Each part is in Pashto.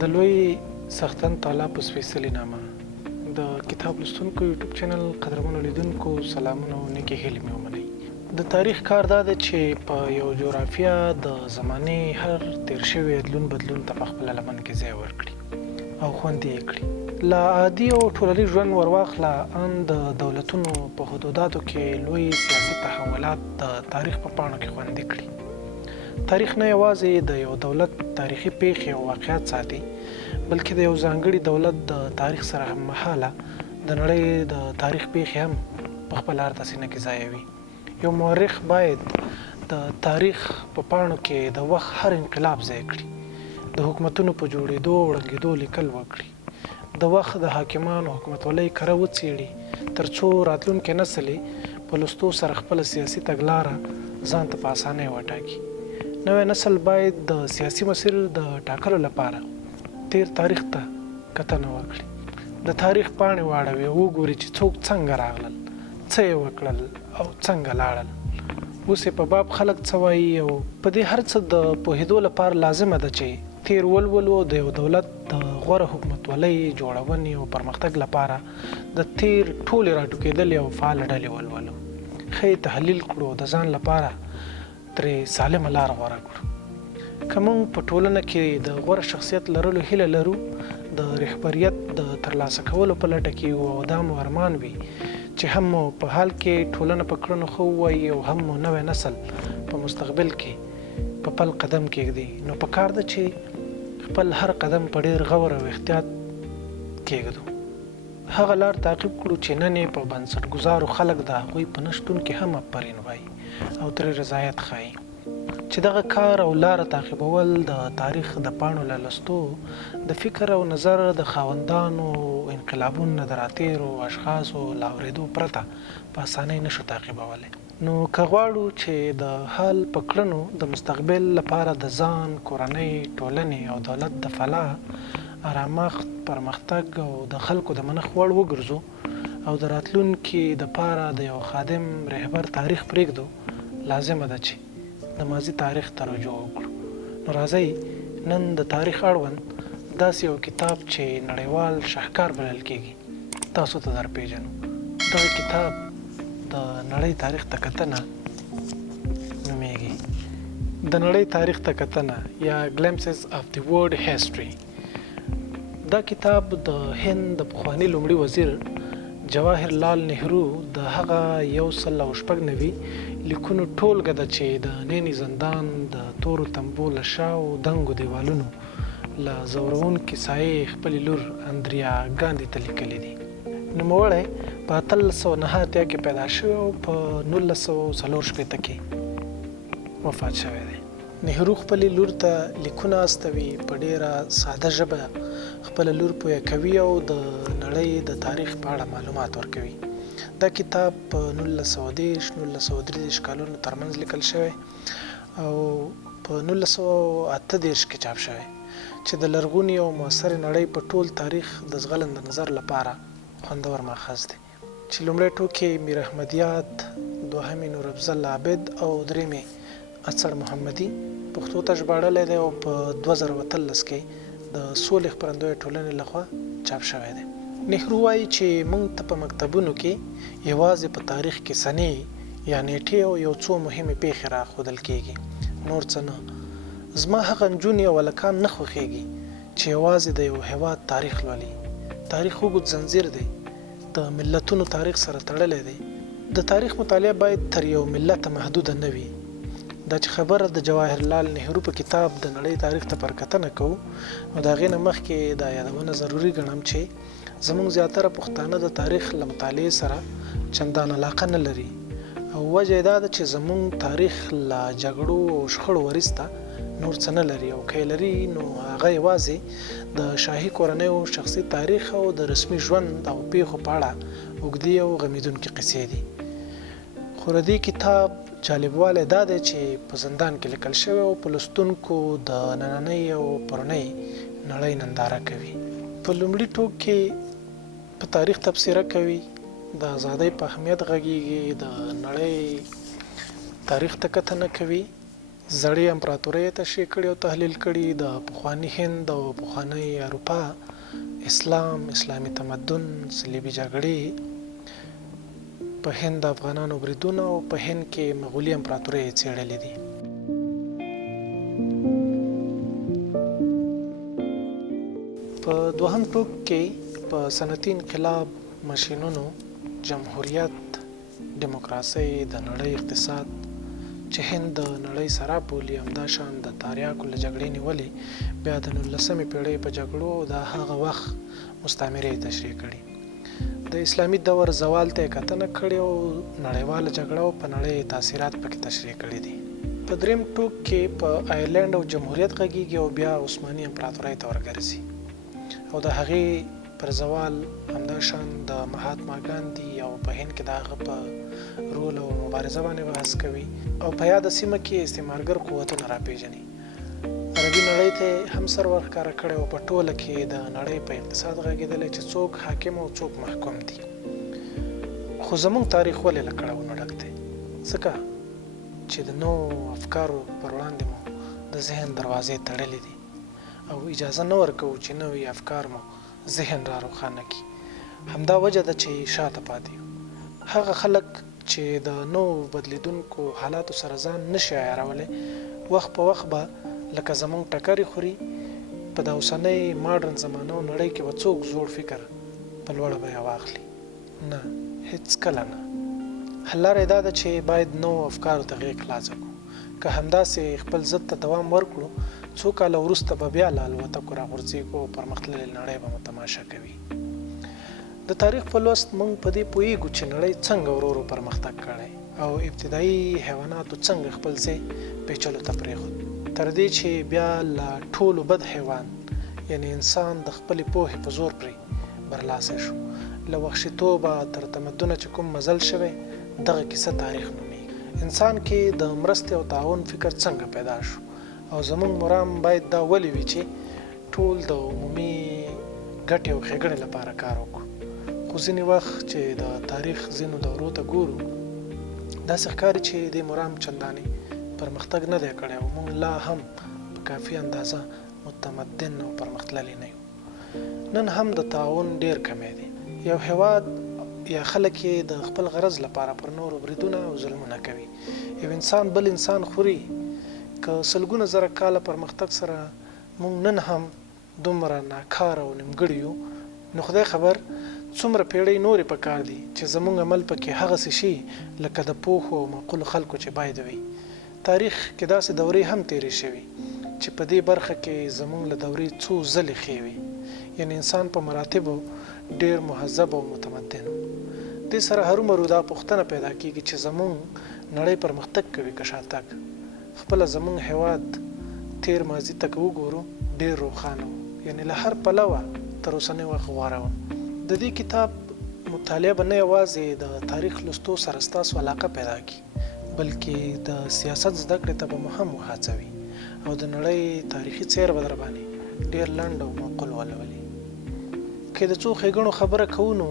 د لوی سختن تعالی په سپېڅلي نامه د کتاب لوستونکو یوټیوب چینل قدرمنو لیدونکو سلامونه او نیکې هیلې مې ومنئ. د تاریخ کار دا دی چې په یو جغرافیه د زمانې هر تیر شوي ادلون بدلون ته په خپله لمن کې ځای ورکړي او خوندي یې کړي. له عادي او ټولنیز ژوند ورواخله ان د دولتونو په حدوداتو کې لوی سیاسي تحولات د تاریخ په پاڼو کې خوندي کړي. تاریخ نه یوازې د یو دولت تاریخي پیښې او واقعیات ساتي، بلکې د یو ځانګړي دولت د تاریخ سره هممهاله د نړۍ د تاریخ پیښې هم په خپل هر سینه کې ځایوي. یو مورخ باید د تاریخ په پاڼو کې د وخت هر انقلاب ځای کړي، د حکومتونو په جوړېدو او ړنګېدو لیکل وکړي، د وخت د حاکمانو حکومتولۍ کره وڅېړي، تر څو راتلونکی نسل په لوستو سره خپله سیاسي تګلاره ځان ته په اسانۍ وټاکي. نوی نسل باید د سیاسي مسیر د ټاکلو لپاره تیر تاریخ ته کتنه وکړي، د تاریخ پاڼې واړوي او وګوري چې څوک څنګه راغلل، څه یې وکړل او څنګه لاړل. اوس یې په باب خلک څه وایي او په دې هر څه د پوهېدو لپاره لازمه ده چې تیر ولولو، د یو دولت د غوره حکومتولۍ جوړونې او پرمختګ لپاره د تیر ټولې راټوکېدلې او فعاله ډلې ولولو، ښه تحلیل کړو، د ځان لپاره ترې سالمه لار غوره کړو. که موږ په ټولنه کې د غوره شخصیت لرلو هیله لرو، د رهبریت د ترلاسه کولو په لټه کې یو او دا مو ارمان وي چې هم مو په حال کې ټولنه په کړنو ښه ووایي او هم مو نوی نسل په مستقبل کې په پل قدم کېږدي، نو پکار ده چې خپل هر قدم په ډېر غور او احتیاط کېږدو. هغه لار تعقیب کړو چې نن یې په بنسټګذارو خلک د هغوی په نه شتون کې هم آفرین وایي او ترې رضایت ښایي. چې دغه کار او لاره تعقیبول د تاریخ د پاڼو له لوستو د فکر او نظر د خاوندانو انقلابونو نه د راتېرو اشخاصو له اورېدو پرته په اسانۍ نشو تعقیبولی. نو که غواړو چې د حال په کړنو د مستقبل لپاره د ځان، کورنۍ، ټولنې او دولت د فلاح، ارامښت، پرمختګ او د خلکو د منښ وړ وګرځو او د راتلونکي دپاره د یو خادم رهبر تاریخ پرېږدو، لازمه ده چې د ماضي تاریخ ته رجوع وکړو. نو راځئ نن د تاریخ اړوند داسې یو کتاب چې نړیوال شاهکار بلل کېږي تاسو ته درپېژنو. دغه کتاب د نړۍ تاریخ ته کتنه نومیږي. د نړۍ تاریخ ته کتنه یا ګلمپسز اف د ورلډ هسټري. دا کتاب د هند د پخواني لومړي وزیر جواهر لال نهرو د هغه 196 لیکونو ټولګه ده چې د نینی زندان د تورو تنبو له شاو دنګو دیوالونو له زورونکې سایې خپلې لور اندریا ګاندي ته لیکلي دي. نوموړی په 1889 کې پیدا شوی او په 1964 کې وفات شوی دی. نهرو خپلې لور ته لیکونه استوي، په ډیره ساده ژبه خپله لور پوهه کوي او د نړۍ د تاریخ په اړه معلومات ورکوي. دا کتاب په 1930-1933 کالونو ترمنځ لیکل شوی او په 1938 کې چاپ شوی چې د لرغوني او معاصرې نړۍ په ټول تاریخ د زغلند نظر لپاره خوندور ماخذ دی. چې لومړی ټوکی میر احمد یاد، دوهمې نور افضل عابد او درېمې اڅړ محمدي پښتو ته ژباړلی دی او په 2013 کې د سولې خپرندویه ټولنې لخوا چاپ شوی دی. نهرو وایي چې موږ ته په مکتبونو کې یوازې په تاریخ کې سنې یا نیټې او یو څو مهمې پیښې راښودل کېږي، نور څه نه. زما هغه نجونې او هلکان نه خوښېږي چې یوازې د یو هیواد تاریخ لولي. تاریخ اوږد زنځیر دی، د ملتونو تاریخ سره تړلی دی. د تاریخ مطالعه باید تر یو ملت محدوده نه وي. دا چې خبره د جواهر لال نهرو په کتاب د نړۍ تاریخ ته پرکتنه کوو نو د هغې نه مخکې دا یادونه ضروري ګڼم چې زموږ زیاتره پښتانه د تاریخ له مطالعې سره چندان علاقه نه لري او وجه یې دا ده چې زموږ تاریخ له جګړو او شخړو وروسته نور څه نه لري او که یې لري نو هغه یوازې د شاهي کورنیو شخصي تاریخ او د رسمي ژوند او پیښو په اړه اوږدې او غمیدونکې قصې دي. خو د دې کتاب جالبوالی دا دی چې په زندان کې لیکل شوی او په لوستونکو د نننۍ او پرونۍ نړۍ ننداره کوي. په لومړي ټوک کې په تاریخ تبصره کوي، د ازادۍ په اهمیت غږیږي، د نړۍ تاریخ ته کتنه کوي، زړې امپراتورۍ تشریح کړي او تحلیل کړي، د پخواني هند او پخواني اروپا، اسلامي تمدن، صلیبي جګړې، په هند افغانانو بریدونه او په هند کې مغولي امپراتورۍ څېړلې دي. په دوهم ټوک کې په صنعتي انقلاب، ماشینونو، جمهوریت، دیموکراسۍ، د نړۍ اقتصاد چې هند د نړۍ سره بولي، همداشان د تاریاکو له جګړې نیولې، بیا د 19مې پېړۍ په جګړو د هغه وخت مستعمرې تشریح کړي. د اسلامي دور زوال ته یې کتنه کړې او نړیواله جګړه او په نړۍ تاثیرات پکې تشریح کړي دي. په دریم ټوک کې په آیرلینډ او جمهوریت غږیږي او بیا عثماني امپراتورۍ ته ورګرځي او د هغې پر زوال همداشان د مهاتما ګاندي او په هند کې د هغه په رول او مبارزه باندې بحث کوي او په یاده سیمه کې استعمارګر قوتونه راپېژني. عربي نړۍ ته هم سر ورښکاره کړی او په ټوله کې د نړۍ په اقتصاد غږېدلی چې څوک حاکم او څوک محکوم دي. خو زموږ تاریخ ولې له کړاوونو ډک دی؟ ځکه چې د نوو افکارو پر وړاندې مو د ذهن دروازې تړلې دي او اجازه نه ورکوو چې نوي افکار مو ذهن را روښانه کړي. همدا وجه ده چې شاته پاتې یو. هغه خلک چې د نوو بدلیدونکو حالاتو سره ځان نشي عیارولی، وخت په وخت به لکه زمونږ ټکرې خوري. په د اوسنۍ ماډرن زمانه او نړۍ کې به څوک زوړ فکر په لوړه بیه واخلي؟ نه، هېڅکله نه. حل لاره یې دا ده چې باید نوو افکارو ته غېږ خلاصه کړو. که همداسې خپل ضد ته دوام ورکړو، څو کاله وروسته به بیا له الوتکو راغورځېږو او پرمختللې نړۍ به مو تماشه کوي. د تاریخ په لوست موږ په دې پوهیږو چې نړۍ څنګه ورو ورو پرمختګ کړی او ابتدایي حیواناتو څنګه خپل ځای پیچلو ته پرېښود، تر دې چې بیا له ټولو بد حیوان یعنی انسان د خپلې پوهې په زور پرې برلاسی شو. له وحشیتوبه تر تمدنه چې کوم مزل شوی، دغه کیسه تاریخ نومیږي. انسان کې د مرستې او تعاون فکر څنګه پیدا شو او زموږ مرام باید دا ولې وي چې ټول د عمومي ګټې او ښېګڼې لپاره کار وکړو. خو ځینې وخت چې د تاریخ ځینو دورو ته ګورو، داسې ښکاري چې دې مرام چندانې پرمختګ نه دی کړی او موږ لا هم په کافي اندازه متمدن او پرمختللي نه یو. نن هم د تعاون ډېر کمی دی. یو هیواد یا خلک یې د خپل غرض لپاره پر نورو بریدونه او ظلمونه کوي. یو انسان بل انسان خوري. که سلګونه زره کاله پرمختګ سره موږ نن هم دومره ناکاره او نیمګړي یو، نو خدای خبر څومره پیړۍ نورې پکار دي چې زموږ عمل پکې هغسې شي لکه د پوهو او معقولو خلکو چې باید وي. تاریخ کې داسې دورې هم تېرې شوي چې په دې برخه کې زموږ له دورې څو ځلې ښې وي. یعنی انسان په مراتبو ډېر مهذب او متمدن و. دې سره هرومرو دا پوښتنه پیدا کېږي چې زموږ نړۍ پرمختګ کوي که شاتګ؟ خپله زموږ هیواد تیر ماضي ته که وګورو، ډېر روښانه و. یعنی له هر پلوه تر اوسنی وخت غوره و. د دې کتاب مطالعه به نه یوازې د تاریخ لوستو سره ستاسو علاقه پیدا کړي، بلکې د سیاست زده کړې ته به مو هم وهڅوي او د نړۍ تاریخي څیر به در باندې ډېر لنډ او معقول ولولي. که د څو ښېګڼو خبره کوو، نو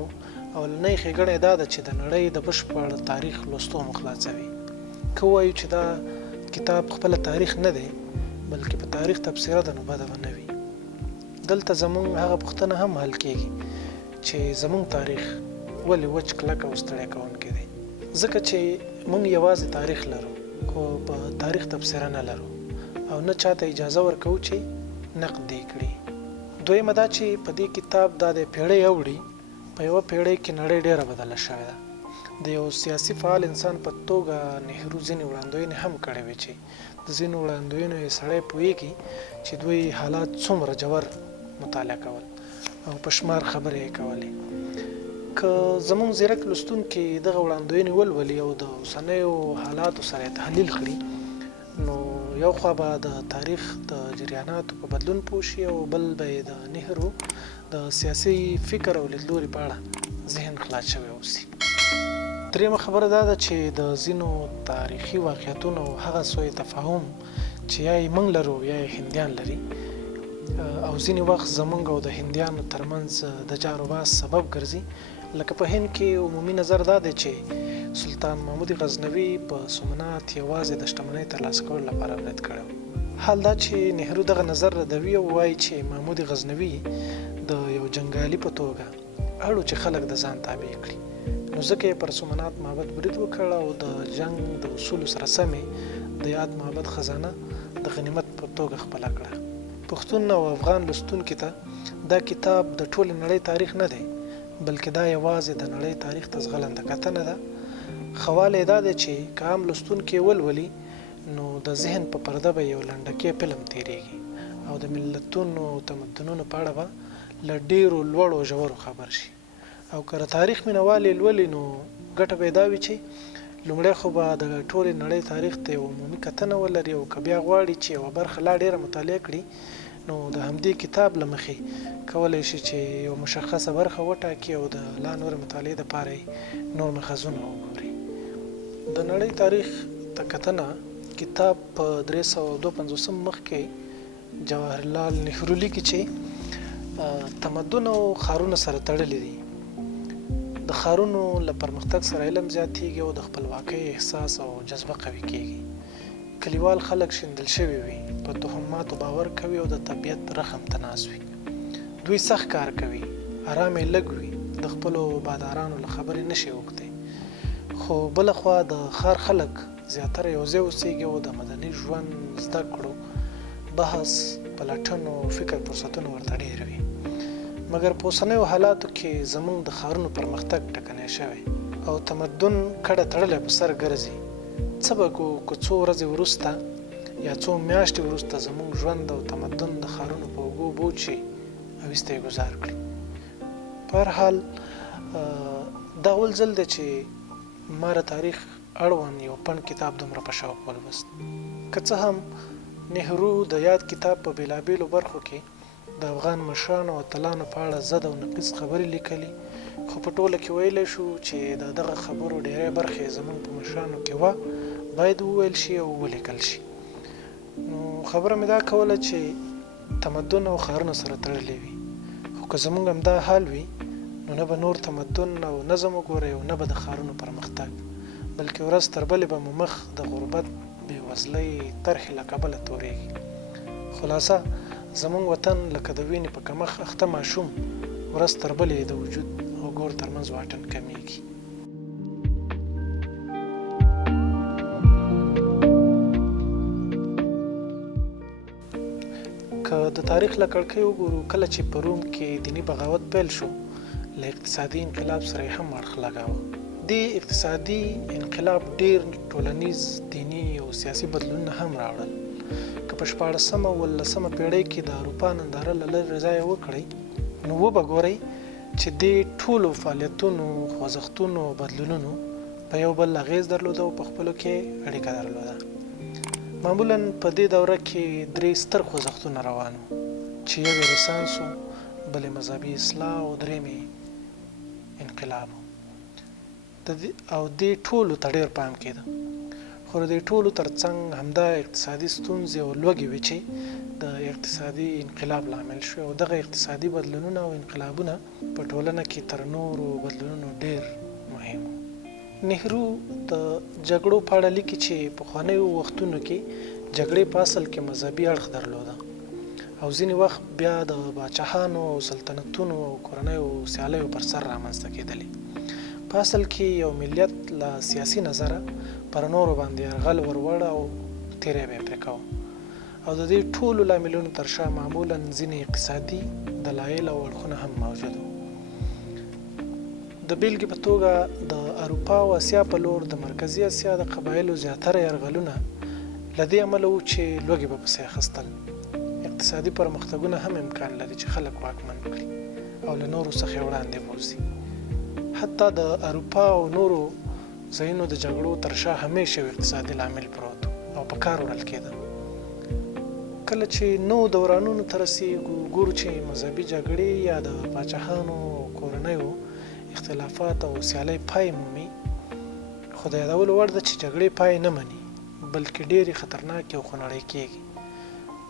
اولنۍ ښېګڼه یې دا ده چې د نړۍ د بشپړ تاریخ لوستو مو خلاصوي. که ووایو چې دا کتاب خپله تاریخ نه دی بلکې په تاریخ تبصره ده، نو بده به نه وي. دلته زموږ هغه پوښتنه هم حل کېږي چې زموږ تاریخ ولې وچ کلک او ستړی کوونکی دی. ځکه چې موږ یوازې تاریخ لرو خو په تاریخ تبصره نه لرو او نه چاته اجازه ورکوو چې نقد یې کړي. دویمه دا چې په دې کتاب دا د پیړۍ اوړي، په یوه پیړۍ کې نړۍ ډېره بدله شوې ده. د یو سیاسي فعال انسان په توګه نهرو ځینې وړاندوینې هم کړې وې چې د ځینو وړاندوینو یې سړی پوهېږي چې دوی حالات څومره ژور مطالعه کول او په شمار خبرې یې کولې. که زموږ ځیرک لوستونکي دغه وړاندوینې ولولي او د اوسنیو حالاتو سره یې تحلیل کړي، نو یو خوا به د تاریخ د جریاناتو په بدلون پوه شي او بل به یې د نهرو د سیاسي فکر او لیدلوري په اړه ذهن خلاص شوی اوسي. دریمه خبره دا ده چې د ځینو تاریخي واقعیتونو هغه سوی تفاهم چې یا یې موږ لرو یا یې هندیان لري او ځینې وخت زموږ او د هندیانو ترمنځ د جار و بحث سبب ګرځي، لکه په هند کې عمومي نظر دا دی چې سلطان محمود غزنوي په سومنات یوازې د شتمنۍ ترلاسه کولو لپاره برید کړی. حال دا چې نهرو دغه نظر ردوي او وایي چې محمود غزنوي د یو جنګالي په توګه اړو چې خلک د ځان تابع کړي، نو ځکه یې پر سومنات معبد برید وکړ او د جنگ د اصولو سره سمې د یاد معبد خزانه د غنیمت په توګه خپله کړه. پښتون او افغان لوستونکي ته دا کتاب د ټولې نړۍ تاریخ نه دی، بلکې دا یوازې د نړۍ تاریخ ته ځغلنده کتنه ده. خواله دا ده چې که عام لوستونکي ولولي نو د ذهن په پرده به یو لنډکی فلم تیریږي او د ملتونو او تمدنونو په اړه به له ډیرو لوړو ژورو خبر شي. او که د تاریخ مینوال یې لولي نو ګټه به یې دا وي چې لومړی خو به د ټولې نړۍ تاریخ ته یو عمومي کتنه ولري، او که بیا غواړي چې یوه برخه لا ډیره مطالعه کړي نو د همدې کتاب له مخې کولی شي چې یو مشخصه برخه وټاکي او د لا نور مطالعې دپاره نور مخزونه وګوري. د نړۍ تاریخ ته کتنه کتاب په 352 مخ کې جواهرلال نهرو لیکي چې تمدن او ښارونه سره تړلي دي. د ښارونو له پرمختګ سره علم زیاتیږي او د خپلواکۍ احساس او جذبه قوي کیږي. کلیوال خلک شیندل شوي وي، په تهماتو باور کوي او د طبیعت رحم ته ناز وي. دوی سخت کار کوي، آرام یې لږ وي، د خپلو بادارانو له خبرې نشي اوږدی. خو بله خوا د ښار خلک زیاتره یو ځای اوسېږي او د مدني ژوند زده کړو، بحث، پلټنو او فکر فرصتونه ورته ډېر وي. مګر په اوسنیو حالاتو کې زموږ د ښارونو پرمختګ ټکنی شوی او تمدن کډه تړلی په سر ګرځي. څه به کوو که څو ورځې وروسته یا څو میاشتې وروسته زموږ ژوند او تمدن د ښارونو په اوږو بوج شي او ایسته یې ګزار کړي. په هر حال دا اول ځل دی چې ما د تاریخ اړوند یو پڼ کتاب دومره په شوق ولوست. که څه هم نهرو د یاد کتاب په بېلابېلو برخو کې د افغان مشرانو او اتلانو په اړه ضد او نقیض خبرې لیکلي، خو په ټوله کې ویلی شو چې د دغه خبرو ډېری برخې زموږ په مشرانو کې باید وویل شي او ولیکل شي. نو خبره مې دا کوله چې تمدن او ښارونه سره تړلي وي، خو که زموږ همدا حال وي نو نه به نور تمدن او نظم وګورئ او نه به د ښارونو پرمختګ، بلکې ورځ تر بلې به مو مخ د غربت، بېوزلۍ طرحې له کبله تورېږي. خلاصه زموږ وطن لکه د وینې په کمښت اخته ماشوم ورځ تر بلې د وجود او ګور ترمنځ واټن کمیږي. که د تاریخ له کړکۍ وګورو، کله چې په روم کې دیني بغاوت پیل شو له اقتصادي انقلاب سره یې هم اړخ لګاوه. دې اقتصادي انقلاب ډېر ټولنیز، دیني او سیاسي بدلونونه هم راوړل. که په 14مه او 15مه پیړۍ کې د اروپا ننداره له لرې ځایه وکړئ نو وبه ګورئ چې دې ټولو فعالیتونو، خوځښتونو او بدلونونو په یو بل اغیز درلوده او په خپلو کې اړیکه درلوده. معمولا په دې دوره کې 3 ستر خوځښتونه روان وو چې یو یې رنسانس و، بل یې مذهبي اصلاح او درېیم یې انقلاب و. او دې ټولو ته ډېر پام کېده، خو د دې ټولو ترڅنګ همدا اقتصادي ستونزې او لوږې وې چې د اقتصادي انقلاب لامل شو. او دغه اقتصادي بدلونونه او انقلابونه په ټولنه کې تر نورو بدلونونو ډېر مهم وو. نهرو د جګړو په اړه لیکي چې پخوانیو وختونو کې جګړې په اصل کې مذهبي اړخ درلوده او ځینې وخت بیا د باچاهانو او سلطنتونو او کورنیو سیالیو پر سر رامنځته کېدلې. په اصل کې یو ملیت له سیاسي نظره پر نورو باندې یرغل وروړ او تیری به یې پرې کوه. او د دې ټولو لاملونو تر شا معمولا ځینې اقتصادي دلایل او اړخونه هم موجود وو. د بیلګې په توګه د اروپا او اسیا په لور د مرکزي اسیا د قبایلو زیاتره یرغلونه له دې امله وو چې لوږې به پسې اخیستل. اقتصادي پرمختګونه هم امکان لري چې خلک واکمن کړي او له نورو څخه وړاندې بوځي. حتی د اروپا او نورو ځایونو د جګړو تر شا همیشه یو اقتصادي لامل پروت او په کار وړل کېده. کله چې نوو دورانونو ته رسېږو ګورو چې مذهبي جګړې یا د پاچاهانو او کورنیو اختلافات او سیالۍ پای مومي. خو د یادولو وړ ده چې جګړې پای نه مني بلکې ډېرې خطرناکې او خونړۍ کېږي.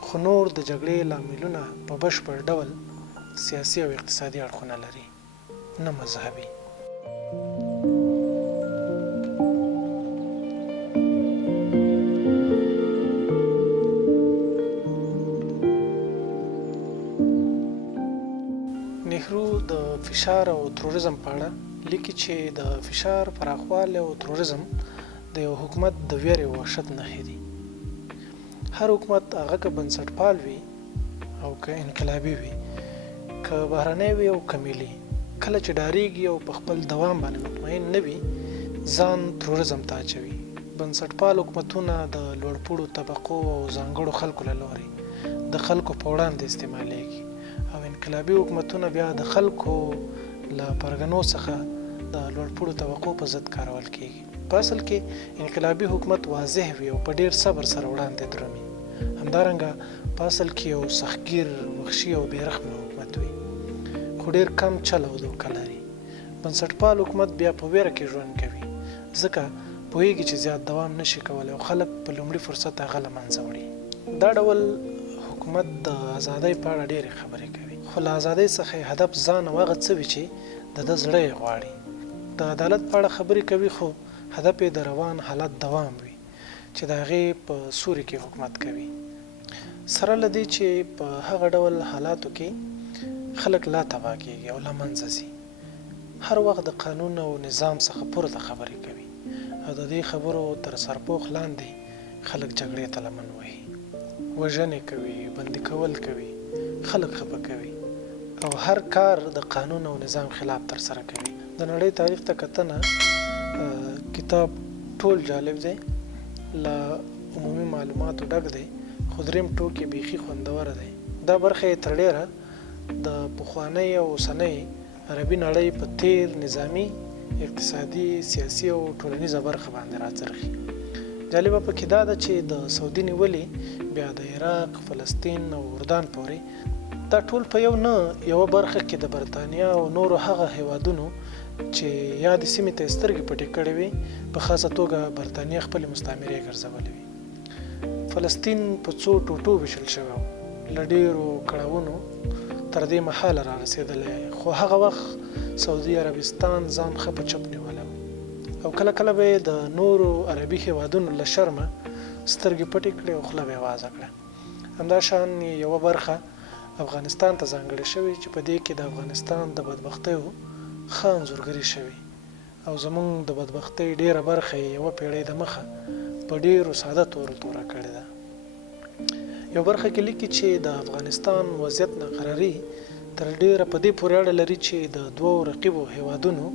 خو نور د جګړې لاملونه په بشپړ ډول سیاسي او اقتصادي اړخونه لري، نه مذهبي. فشار او تروریزم په اړه لیکي چې د فشار پراخوالی او تروریزم د یو حکومت د ویرې او وحشت نښې دي. هر حکومت هغه که بنسټپال وي او که انقلابي وي، که بهرنی وي او که ملي، کله چې ډاریږي او په خپل دوام باندې مطمئن نه وي ځان تروریزم ته اچوي. بنسټپال حکومتونه د لوړپوړو طبقو او ځانګړو خلکو له لورې د خلکو په وړاندې استعمالیږي او انقلابي حکومتونه بیا د خلکو له پرګنو څخه د لوړپوړو طبقو په ضد کارول کیږي. په اصل کې انقلابي حکومت واضح وي او په ډیر صبر سره وړاندې درومي. همدارنګه په اصل کې یو سختګیر، وحشي او بېرحمه حکومت وي، خو ډیر کم چل او دوکه لري. بنسټپال حکومت بیا په ویره کې ژوند کوي، ځکه پوهیږي چې زیات دوام نشي کولی او خلک په لومړي فرصت هغه له منځه وړي. دا ډول حکومت د ازادۍ په اړه ډېرې خبرې کوي، خو له ازادۍ څخه هدف ځان او هغه څه وي چې د ده زړه یې غواړي. د عدالت په اړه خبرې کوي، خو هدف یې د روان حالت دوام وي چې د هغې په سوري کې حکومت کوي. سره له دې چې په هغه ډول حالاتو کې خلک لا تباه کېږي او له منځه ځي. هر وخت د قانون او نظام څخه پورته خبرې کوي او د دې خبرو تر سرپوښ لاندې خلک جګړې ته لمن وهي، وژنې کوي، بندي کول کوي، خلک خفه کوي او هر کار د قانون او نظام خلاف ترسره کوي. د نړۍ تاریخ ته کتنه کتاب ټول جالب دی، له عمومي معلوماتو ډک دی، خو دریم ټوکې بیخي خوندوره دی. دا برخه یې تر ډېره د پخوانۍ او اوسنۍ عربي نړۍ په تیر نظامي، اقتصادي، سیاسي او ټولنیزه برخه باندې راڅرخي. جالبه پکې دا ده چې د سعودي نیولې بیا د عراق، فلسطین او اردن پورې دا ټول په یوه برخه کې د برطانیا او نورو هغه هیوادونو چې یادې سیمې ته یې سترګې پټې کړې وي په خاصه توګه برطانیا خپلې مستعمرې ګرځولې وي. فلسطین په څو ټوټو ویشل شوی و، له ډېرو کړاوونو تر دې مهاله را رسېدلی، خو هغه وخت سعودي عربستان ځان ښه په چپ نیولی و او کله کله به یې د نورو عربي هیوادونو له شرمه سترګې پټې کړې او خوله به یې وازه کړه. همدا شان یوه برخه افغانستان ته ځانګړې شوې چې په دې کې د افغانستان د بدبختیو ښه انځورګري شوې او زموږ د بدبختۍ ډېره برخه یې یوه پیړۍ د مخه په ډېرو ساده تورو توره کړې ده. یو برخه کې لیکي چې د افغانستان وضعیت ناقراري تر ډېره په دې پورې اړه لري چې د دوو رقیبو هیوادونو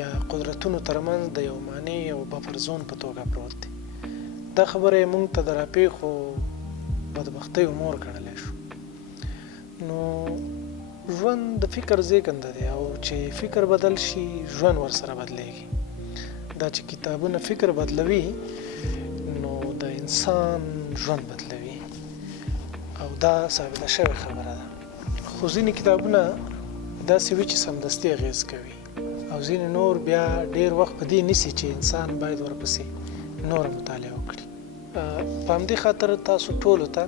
یا قدرتونو ترمنځ د یو مانع او بفر زون په توګه پروت دی. دا خبره یې موږ ته د راپېښو بدبختیو مور ګڼلی شو. نو ژوند د فکر زېږنده دی او چې فکر بدل شي ژوند ورسره بدلیږي. دا چې کتابونه فکر بدلوي نو د انسان ژوند بدلوي او دا ثابته شوې خبره ده. خو ځینې کتابونه داسې وي چې سمدستي اغېز کوي او ځینې نور بیا ډېر وخت په دې نیسي چې انسان باید ورپسې نوره مطالعه وکړي. په همدې خاطر تاسو ټولو ته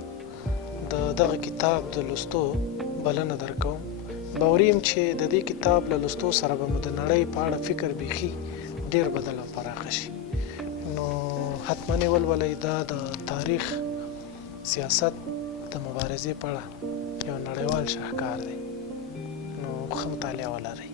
د دغه کتاب د لوستو بلنه درکوم. باوري یم چې د دې کتاب له لوستو سره به مو د نړۍ په اړه فکر بیخي ډېر بدل او پراخه شي. نو حتما یې ولولئ. دا د تاریخ، سیاست، د مبارزې په اړه یو نړیوال شاهکار دی. نو ښه مطالعه ولرئ.